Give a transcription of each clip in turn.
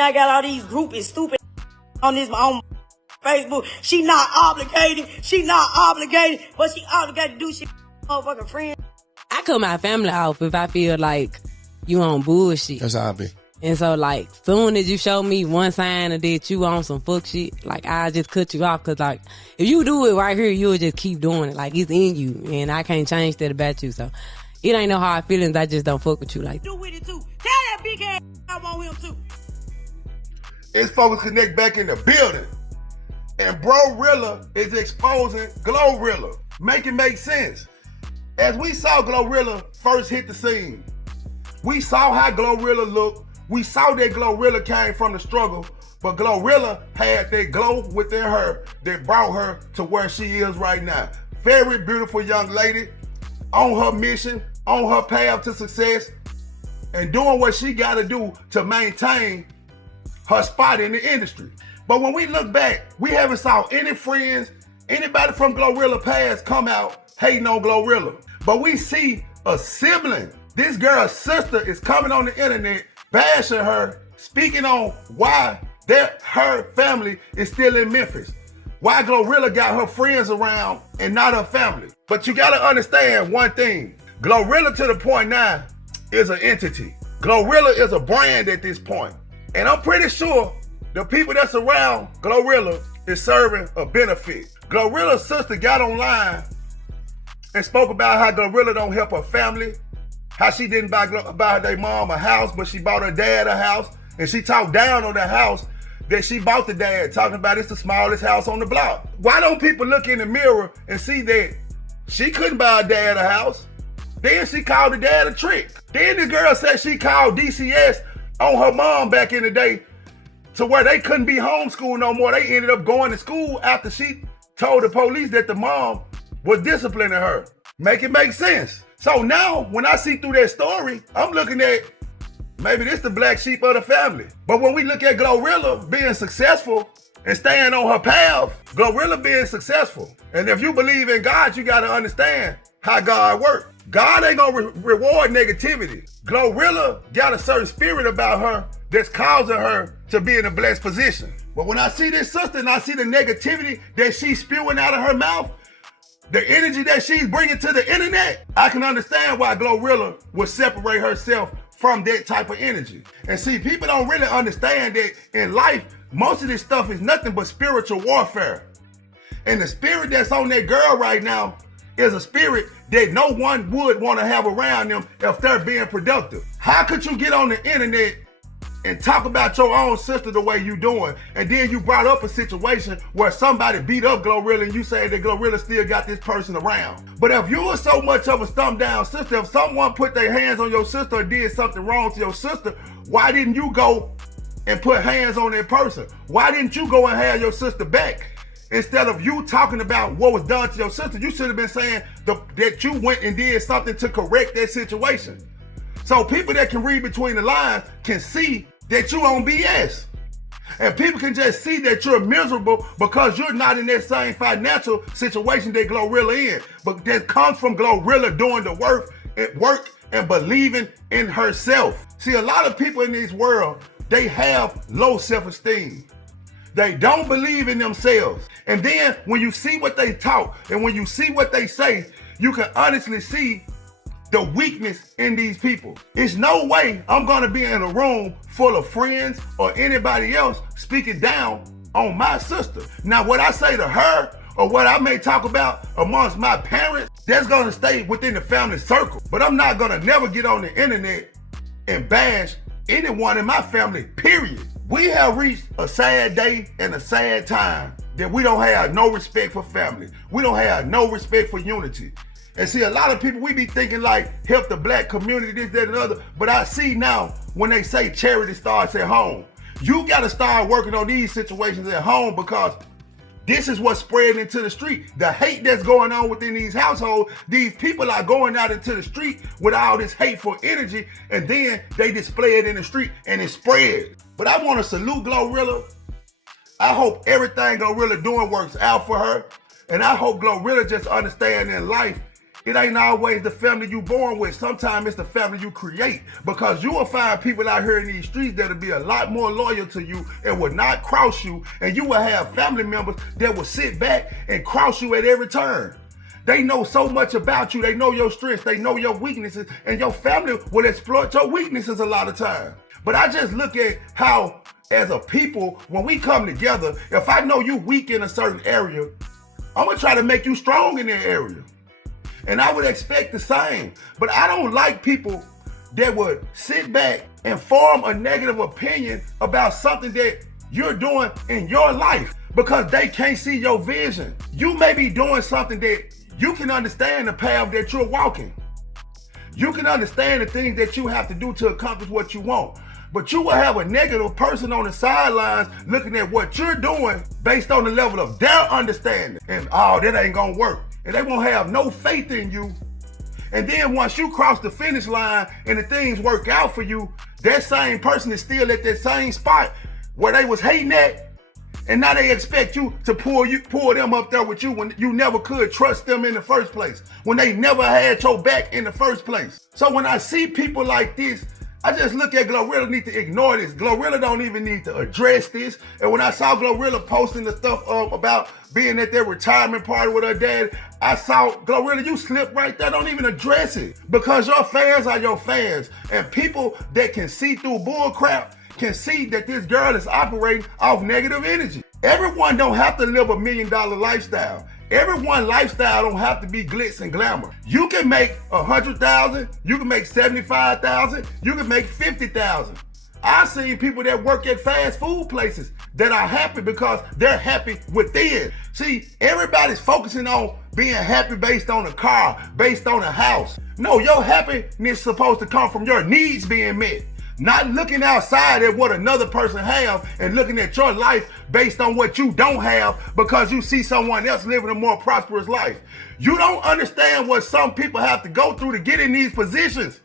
I got all these groupies stupid on Facebook. She not obligated, but she obligated to do shit motherfucking friend. I cut my family off if I feel like you on bullshit. That's how I be. And so, like, soon as you show me one sign of that you on some fuck shit, like, I just cut you off. Cause, like, if you do it right here, you'll just keep doing it. Like, it's in you. And I can't change that about you. So, it ain't no hard feelings. I just don't fuck with you like that. Do with it, too. Tell that big ass I want him, too. It's Focus Connect back in the building. And Glorilla is exposing Glorilla. Make it make sense. As we saw Glorilla first hit the scene, we saw how Glorilla looked. We saw that Glorilla came from the struggle, but Glorilla had that glow within her that brought her to where she is right now. Very beautiful young lady, on her mission, on her path to success, and doing what she got to do to maintain her spot in the industry. But when we look back, we haven't saw any friends, anybody from Glorilla past come out hating on Glorilla. But we see a sibling. This girl's sister is coming on the internet, bashing her, speaking on why her family is still in Memphis. Why Glorilla got her friends around and not her family. But you gotta understand one thing. Glorilla to the point now is an entity. Glorilla is a brand at this point. And I'm pretty sure the people that's around Glorilla is serving a benefit. Glorilla's sister got online and spoke about how Glorilla don't help her family, how she didn't buy their mom a house, but she bought her dad a house, and she talked down on the house that she bought the dad, talking about it's the smallest house on the block. Why don't people look in the mirror and see that she couldn't buy her dad a house? Then she called the dad a trick. Then the girl said she called DCS on her mom back in the day to where they couldn't be homeschooled no more. They ended up going to school after she told the police that the mom was disciplining her. Make it make sense. So now, when I see through that story, I'm looking at maybe this the black sheep of the family. But when we look at Glorilla being successful and staying on her path, Glorilla being successful. And if you believe in God, you got to understand how God works. God ain't gonna reward negativity. Glorilla got a certain spirit about her that's causing her to be in a blessed position. But when I see this sister and I see the negativity that she's spewing out of her mouth, the energy that she's bringing to the internet, I can understand why Glorilla would separate herself from that type of energy. And see, people don't really understand that in life, most of this stuff is nothing but spiritual warfare. And the spirit that's on that girl right now is a spirit that no one would want to have around them if they're being productive. How could you get on the internet and talk about your own sister the way you doing, and then you brought up a situation where somebody beat up Glorilla and you say that Glorilla still got this person around? But if you were so much of a thumb down sister, if someone put their hands on your sister or did something wrong to your sister, why didn't you go and put hands on that person? Why didn't you go and have your sister back? Instead of you talking about what was done to your sister, you should have been saying that you went and did something to correct that situation. So people that can read between the lines can see that you on BS. And people can just see that you're miserable because you're not in that same financial situation that Glorilla in. But that comes from Glorilla doing the work and believing in herself. See, a lot of people in this world, they have low self-esteem. They don't believe in themselves. And then when you see what they talk and when you see what they say, you can honestly see the weakness in these people. It's no way I'm gonna be in a room full of friends or anybody else speaking down on my sister. Now, what I say to her or what I may talk about amongst my parents, that's gonna stay within the family circle. But I'm not gonna never get on the internet and bash anyone in my family, period. We have reached a sad day and a sad time that we don't have no respect for family. We don't have no respect for unity. And see, a lot of people, we be thinking like, help the black community, this, that, and other. But I see now when they say charity starts at home. You got to start working on these situations at home because this is what's spreading into the street. The hate that's going on within these households, these people are going out into the street with all this hateful energy, and then they display it in the street and it spreads. But I want to salute Glorilla. I hope everything Glorilla doing works out for her. And I hope Glorilla just understand in life, It ain't always the family you born with. Sometimes it's the family you create, because you will find people out here in these streets that'll be a lot more loyal to you and will not cross you, and you will have family members that will sit back and cross you at every turn. They know so much about you. They know your strengths. They know your weaknesses, and your family will exploit your weaknesses a lot of times. But I just look at how, as a people, when we come together, if I know you weak in a certain area, I'm gonna try to make you strong in that area. And I would expect the same. But I don't like people that would sit back and form a negative opinion about something that you're doing in your life because they can't see your vision. You may be doing something that you can understand the path that you're walking. You can understand the things that you have to do to accomplish what you want. But you will have a negative person on the sidelines looking at what you're doing based on the level of their understanding. And, oh, that ain't gonna work. And they won't have no faith in you. And then once you cross the finish line and the things work out for you, that same person is still at that same spot where they was hating at. And now they expect you to pull them up there with you when you never could trust them in the first place, when they never had your back in the first place. So when I see people like this, I just look at Glorilla need to ignore this. Glorilla don't even need to address this. And when I saw Glorilla posting the stuff about being at their retirement party with her dad, I saw, Glorilla, you slipped right there. Don't even address it. Because your fans are your fans. And people that can see through bull crap can see that this girl is operating off negative energy. Everyone don't have to live $1 million lifestyle. Everyone's lifestyle don't have to be glitz and glamour. You can make 100,000, you can make 75,000, you can make 50,000. I've seen people that work at fast food places that are happy because they're happy within. See, everybody's focusing on being happy based on a car, based on a house. No, your happiness is supposed to come from your needs being met. Not looking outside at what another person have and looking at your life based on what you don't have because you see someone else living a more prosperous life. You don't understand what some people have to go through to get in these positions.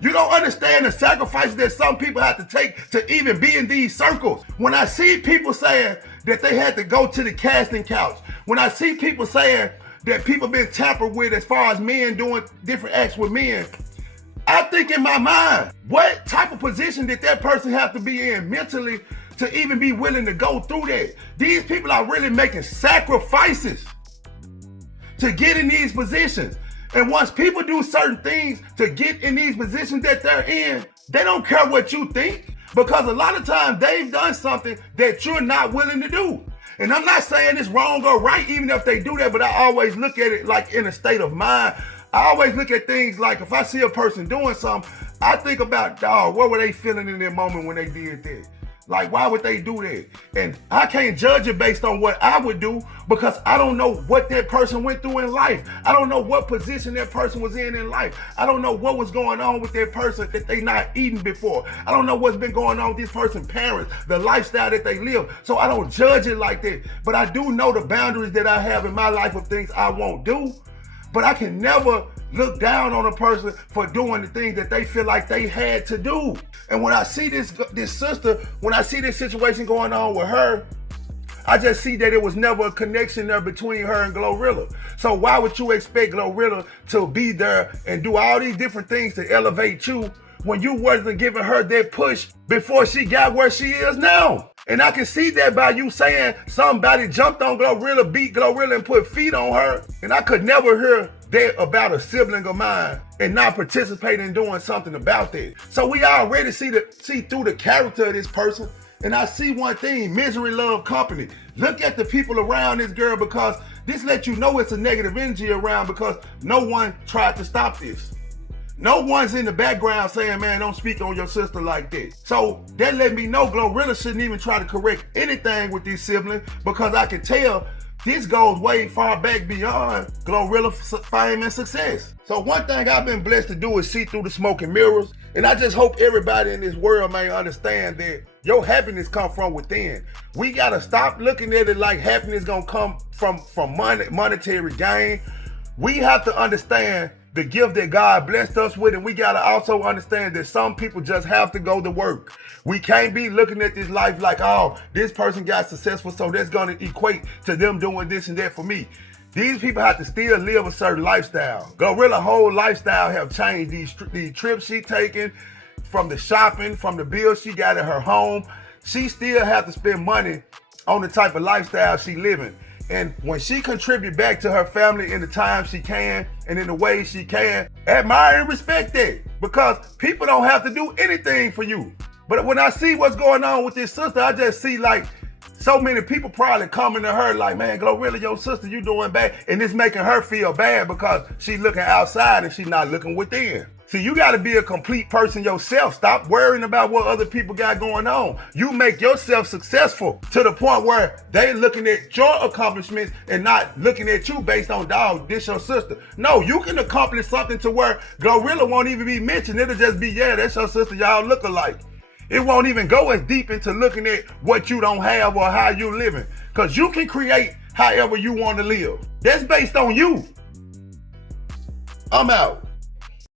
You don't understand the sacrifices that some people have to take to even be in these circles. When I see people saying that they had to go to the casting couch, when I see people saying that people been tampered with as far as men doing different acts with men, I think in my mind, what type of position did that person have to be in mentally to even be willing to go through that? These people are really making sacrifices to get in these positions. And once people do certain things to get in these positions that they're in, they don't care what you think, because a lot of times they've done something that you're not willing to do. And I'm not saying it's wrong or right, even if they do that, but I always look at it like in a state of mind. I always look at things like if I see a person doing something, I think about, dog, what were they feeling in that moment when they did that? Like, why would they do that? And I can't judge it based on what I would do because I don't know what that person went through in life. I don't know what position that person was in life. I don't know what was going on with that person that they not eaten before. I don't know what's been going on with this person's parents, the lifestyle that they live. So I don't judge it like that. But I do know the boundaries that I have in my life of things I won't do. But I can never look down on a person for doing the things that they feel like they had to do. And when I see this sister, when I see this situation going on with her, I just see that it was never a connection there between her and Glorilla. So why would you expect Glorilla to be there and do all these different things to elevate you when you wasn't giving her that push before she got where she is now? And I can see that by you saying somebody jumped on Glorilla, beat Glorilla, and put feet on her. And I could never hear that about a sibling of mine and not participate in doing something about that. So we already see through the character of this person. And I see one thing: misery love company. Look at the people around this girl, because this lets you know it's a negative energy around, because no one tried to stop this. No one's in the background saying, man, don't speak on your sister like that. So that let me know Glorilla shouldn't even try to correct anything with these siblings, because I can tell this goes way far back beyond Glorilla fame and success. So one thing I've been blessed to do is see through the smoke and mirrors. And I just hope everybody in this world may understand that your happiness comes from within. We gotta stop looking at it like happiness gonna come from monetary gain. We have to understand the gift that God blessed us with, and we gotta also understand that some people just have to go to work. We can't be looking at this life like, oh, this person got successful, so that's gonna equate to them doing this and that for me. These people have to still live a certain lifestyle. Glorilla's whole lifestyle have changed. These trips she taking, from the shopping, from the bills she got at her home, she still have to spend money on the type of lifestyle she living. And when she contribute back to her family in the time she can and in the ways she can, admire and respect that. Because people don't have to do anything for you. But when I see what's going on with this sister, I just see like so many people probably coming to her like, man, Glorilla, your sister, you doing bad. And it's making her feel bad because she's looking outside and she's not looking within. See, you got to be a complete person yourself. Stop worrying about what other people got going on. You make yourself successful to the point where they looking at your accomplishments and not looking at you based on, dog, this your sister. No, you can accomplish something to where Glorilla won't even be mentioned. It'll just be, yeah, that's your sister, y'all look alike. It won't even go as deep into looking at what you don't have or how you living. Because you can create however you want to live. That's based on you. I'm out.